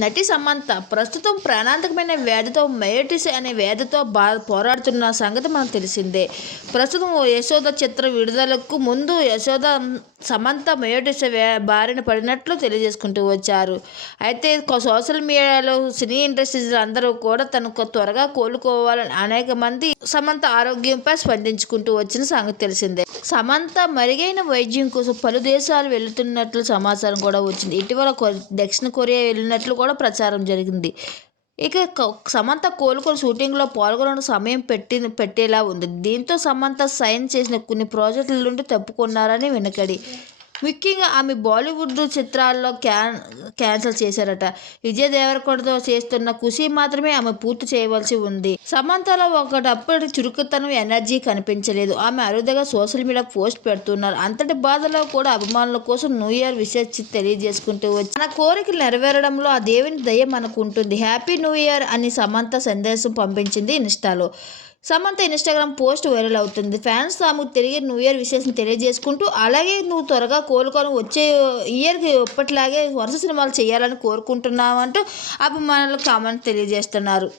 నటి సమంత ప్రస్తుతం ప్రాణాంతకమైన వ్యాధితో మయోటిస్ అనే వ్యాధితో బా పోరాడుతున్న సంగతి మనకు తెలిసిందే. ప్రస్తుతం ఓ యశోద చిత్ర విడుదలకు ముందు యశోద సమంత మయోటిస్ బారిన పడినట్లు తెలియజేసుకుంటూ వచ్చారు. అయితే సోషల్ మీడియాలో సినీ ఇండస్ట్రీస్ అందరూ కూడా తనకు త్వరగా కోలుకోవాలని అనేక మంది సమంత ఆరోగ్యంపై స్పందించుకుంటూ వచ్చిన సంగతి తెలిసిందే. సమంత మెరుగైన వైద్యం కోసం పలు దేశాలు వెళుతున్నట్లు సమాచారం కూడా వచ్చింది. ఇటీవల కొ- దక్షిణ కొరియా వెళ్ళినట్లు కూడా ప్రచారం జరిగింది. ఇక సమంత కోలుకొని షూటింగ్లో పాల్గొనడం సమయం పెట్టి పెట్టేలా ఉంది. దీంతో సమంత సైన్ చేసిన కొన్ని ప్రాజెక్టుల నుండి తప్పుకున్నారని వెనకడి ముఖ్యంగా ఆమె బాలీవుడ్ చిత్రాల్లో క్యాన్ క్యాన్సిల్ చేశారట. విజయ్ దేవరకొండతో చేస్తున్న ఖుషి మాత్రమే ఆమె పూర్తి చేయవలసి ఉంది. సమంతలో ఒకటప్పటి చురుకుతనం ఎనర్జీ కనిపించలేదు. ఆమె అరుదుగా సోషల్ మీడియా పోస్ట్ పెడుతున్నారు. అంతటి బాధలో కూడా అభిమానుల కోసం న్యూ ఇయర్ విషెస్ తెలియజేసుకుంటూ వచ్చి మన కోరికలు నెరవేరడంలో ఆ దేవుని దయ మనకు ఉంటుంది. హ్యాపీ న్యూ ఇయర్ అని సమంత సందేశం పంపించింది ఇన్స్టాలో. సమంత ఇన్స్టాగ్రామ్ పోస్ట్ వైరల్ అవుతుంది. ఫ్యాన్స్ తాము తిరిగి న్యూ ఇయర్ విశేషం తెలియజేసుకుంటూ అలాగే నువ్వు త్వరగా కోలుకొని వచ్చే ఇయర్కి ఎప్పటిలాగే వరుస సినిమాలు చేయాలని కోరుకుంటున్నామంటూ అభిమానులు కామెంట్ తెలియజేస్తున్నారు.